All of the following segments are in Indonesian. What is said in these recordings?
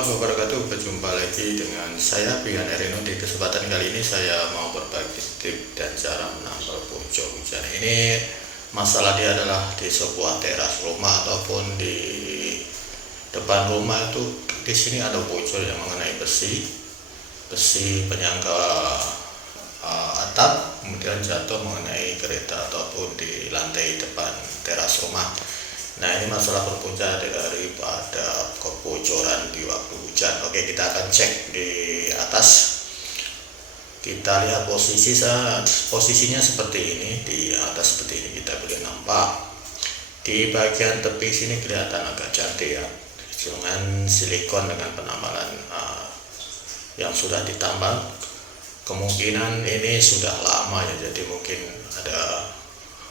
warahmatullahi wabarakatuh. Berjumpa lagi dengan saya Pian Erino. Di kesempatan kali ini saya mau berbagi tips dan cara menangkal pojok hujan. Ini masalah dia adalah di sebuah teras rumah ataupun di depan rumah itu. Di sini ada pojok yang mengenai besi penyangga atap, kemudian jatuh mengenai kereta ataupun di lantai depan teras rumah. Nah, ini masalah berpunca daripada kebocoran di waktu hujan. Oke, kita akan cek di atas. Kita lihat posisinya seperti ini. Di atas seperti ini kita boleh nampak. Di bagian tepi sini kelihatan agak cantik ya, dengan silikon dengan penambalan yang sudah ditambah. Kemungkinan ini sudah lama ya, jadi mungkin ada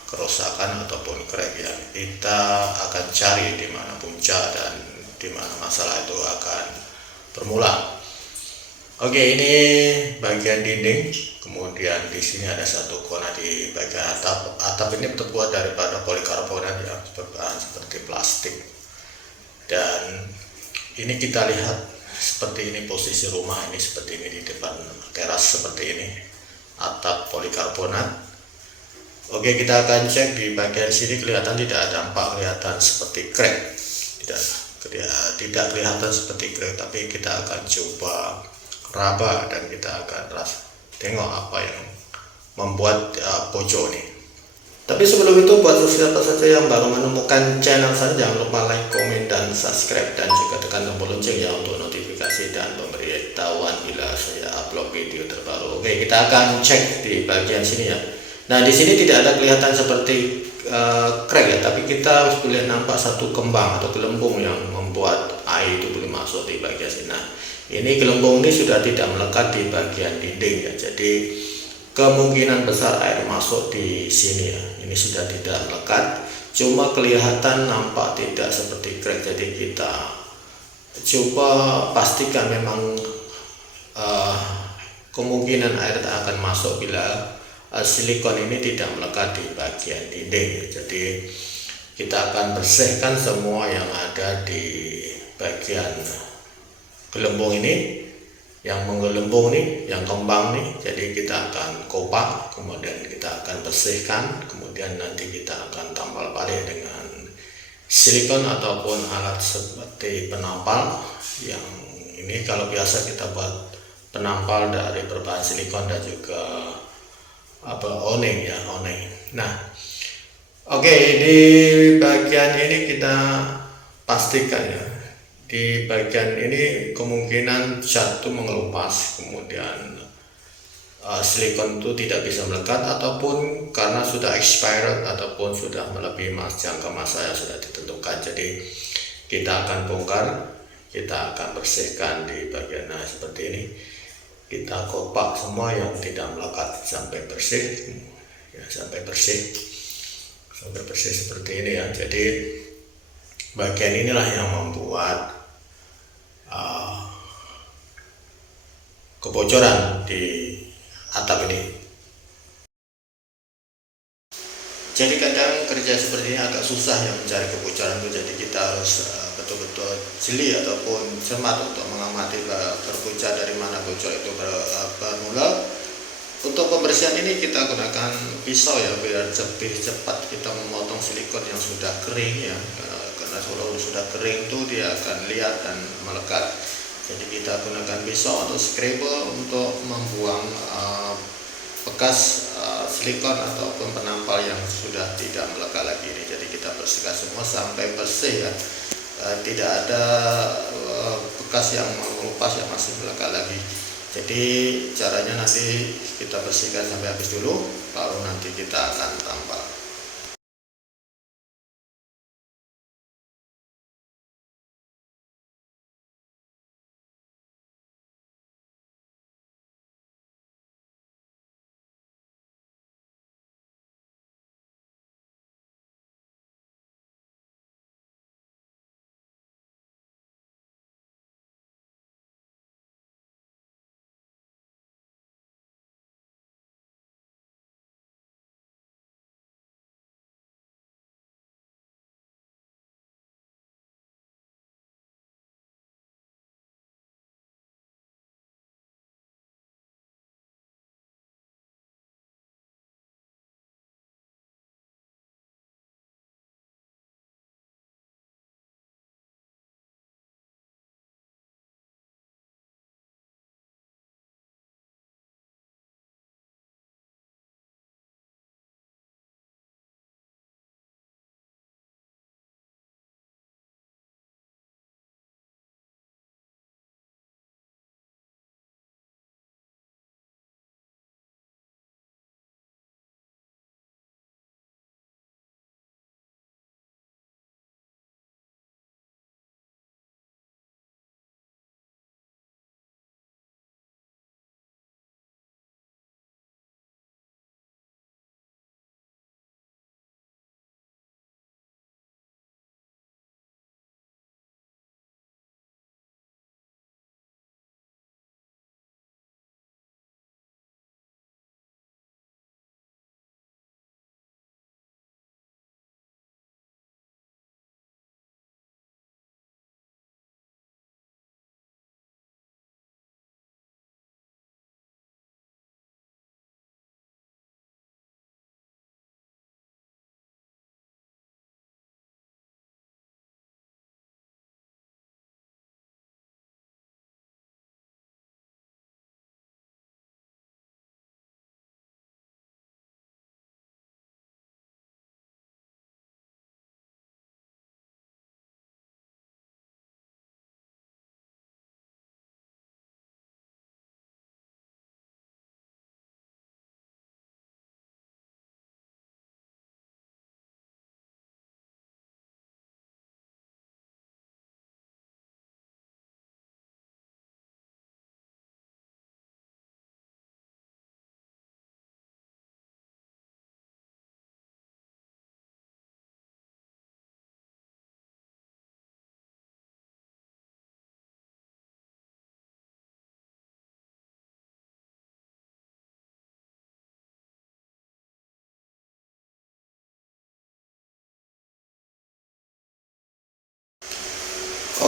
kerusakan ataupun crack ya. Kita akan cari di mana punca dan di mana masalah itu akan bermula. Oke, ini bagian dinding, kemudian di sini ada satu kona di bagian atap. Atap ini terbuat daripada polikarbonat yang berbahan seperti plastik. Dan ini kita lihat seperti ini posisi rumah ini, seperti ini di depan teras seperti ini, atap polikarbonat. Oke, kita akan cek di bagian sini. Kelihatan tidak tampak kelihatan seperti crack, tidak kelihatan seperti crack, tapi kita akan coba raba dan kita akan tengok apa yang membuat pojok ini. Tapi sebelum itu, buat siapa saja yang baru menemukan channel saya, jangan lupa like, komen, dan subscribe, dan juga tekan tombol lonceng ya untuk notifikasi dan pemberitahuan bila saya upload video terbaru. Oke, kita akan cek di bagian sini ya. Nah, di sini tidak ada kelihatan seperti crack ya, tapi kita boleh nampak satu kembang atau gelembung yang membuat air itu boleh masuk di bagian sini. Nah, ini gelembung ini sudah tidak melekat di bagian dinding ya, jadi kemungkinan besar air masuk di sini ya. Ini sudah tidak melekat, cuma kelihatan nampak tidak seperti crack. Jadi kita coba pastikan memang kemungkinan air tak akan masuk bila silikon ini tidak melekat di bagian dinding. Jadi kita akan bersihkan semua yang ada di bagian gelembung ini, yang menggelembung nih, yang kembang nih. Jadi kita akan kopak, kemudian kita akan bersihkan, kemudian nanti kita akan tambal balik dengan silikon ataupun alat seperti penampal. Yang ini kalau biasa kita buat penampal dari berbahan silikon dan juga oning ya, oning. Nah, oke, di bagian ini kita pastikan ya, di bagian ini kemungkinan cat itu mengelupas, kemudian silikon itu tidak bisa melekat, ataupun karena sudah expired ataupun sudah melebihi jangka masa yang sudah ditentukan. Jadi kita akan bongkar, kita akan bersihkan di bagian seperti ini. Kita kopak semua yang tidak melekat sampai bersih ya, sampai bersih seperti ini ya. Jadi bagian inilah yang membuat kebocoran di atap ini. Jadi kadang kerja seperti ini agak susah ya mencari kebocoran itu. Jadi kita harus betul-betul jeli ataupun cermat untuk mengamati berpunca dari mana bocor itu bermula. Untuk pembersihan ini kita gunakan pisau ya, biar lebih cepat kita memotong silikon yang sudah kering ya. Karena kalau sudah kering itu dia akan lihat dan melekat. Jadi kita gunakan pisau atau scraper untuk membuang bekas silikon ataupun penampal yang sudah tidak melekat lagi ini. Jadi kita bersihkan semua sampai bersih ya, tidak ada bekas yang mengelupas yang masih melekat lagi. Jadi caranya nanti kita bersihkan sampai habis dulu, baru nanti kita akan tambah.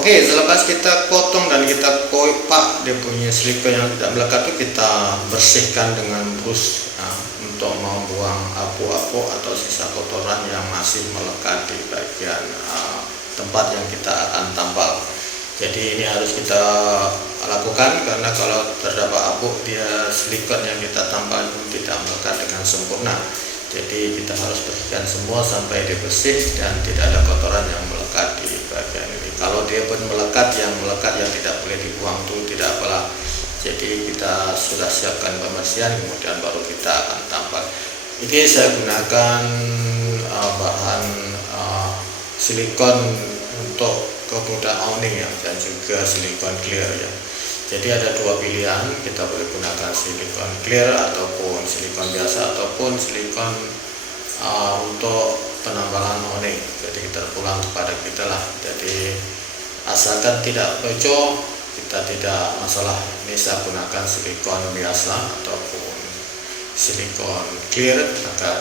Oke, selepas kita potong dan kita kopak dia punya silikon yang tidak melekat itu, kita bersihkan dengan brush untuk membuang abu-abu atau sisa kotoran yang masih melekat di bagian tempat yang kita akan tampal. Jadi ini harus kita lakukan, karena kalau terdapat abu, dia silikon yang kita tampal pun tidak melekat dengan sempurna. Jadi kita harus bersihkan semua sampai dia bersih dan tidak ada kotoran yang melekat di bagian ini. Kalau dia pun melekat yang tidak boleh dibuang itu tidak apalah. Jadi kita sudah siapkan pembersihan, kemudian baru kita akan tampal. Ini saya gunakan bahan silikon untuk kemudahan owning ya, dan juga silikon clear ya. Jadi ada dua pilihan, kita boleh gunakan silikon clear ataupun silikon biasa ataupun silikon untuk penambalan owning. Jadi kita pulang kepada kita lah. Jadi asalkan tidak bocor, kita tidak masalah. Ini saya gunakan silikon biasa ataupun silikon clear akan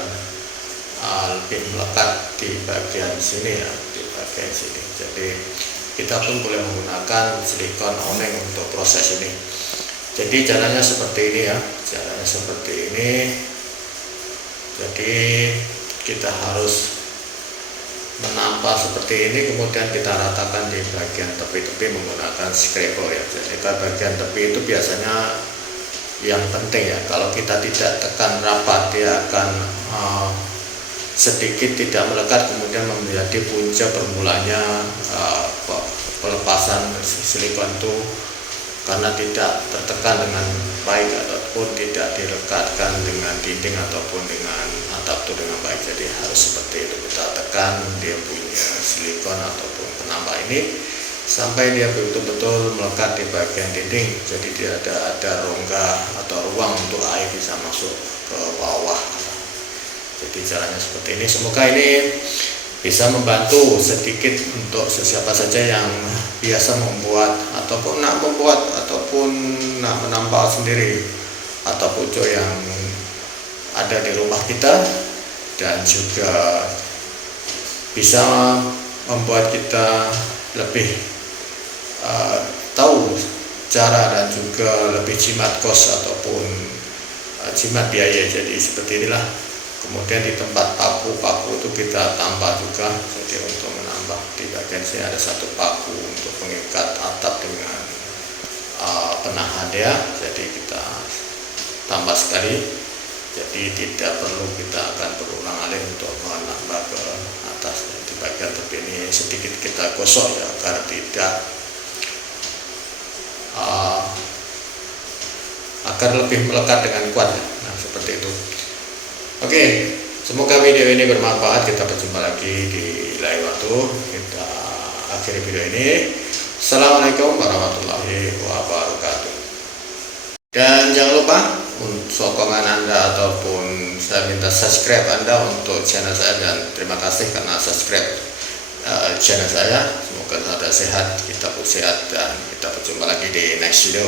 lebih melekat di bagian sini ya, di bagian sini. Jadi kita pun boleh menggunakan silikon owning untuk proses ini. Jadi caranya seperti ini ya, caranya seperti ini. Jadi kita harus menampal seperti ini, kemudian kita ratakan di bagian tepi-tepi menggunakan scraper ya. Jadi ke bagian tepi itu biasanya yang penting ya, kalau kita tidak tekan rapat dia akan sedikit tidak melekat, kemudian menjadi punca permulanya pelepasan silikon itu karena tidak tertekan dengan baik ataupun tidak dilekatkan dengan dinding ataupun dengan atap itu dengan baik. Jadi harus seperti itu, kita tekan dia punya silikon ataupun penambah ini sampai dia betul-betul melekat di bagian dinding. Jadi dia ada rongga atau ruang untuk air bisa masuk ke bawah. Jadi caranya seperti ini. Semoga ini bisa membantu sedikit untuk siapa saja yang biasa membuat ataupun nak membuat ataupun nak menambal sendiri atau pucuk yang ada di rumah kita, dan juga bisa membuat kita lebih tahu cara dan juga lebih jimat kos ataupun jimat biaya. Jadi seperti inilah. Kemudian di tempat paku itu kita tambah juga. Jadi untuk menambah di bagian sini ada satu paku untuk mengikat atap dengan penahan ya. Jadi kita tambah sekali. Jadi tidak perlu kita akan berulang alik untuk menambah ke atas. Di bagian tepi ini sedikit kita gosok ya, agar tidak agar lebih melekat dengan kuat ya. Nah seperti itu. Oke, semoga video ini bermanfaat. Kita berjumpa lagi di lain waktu. Kita akhiri video ini. Assalamualaikum warahmatullahi wabarakatuh. Dan jangan lupa untuk sokongan Anda ataupun saya minta subscribe Anda untuk channel saya, dan terima kasih karena subscribe channel saya. Semoga Anda sehat, kita pun sehat, dan kita berjumpa lagi di next video.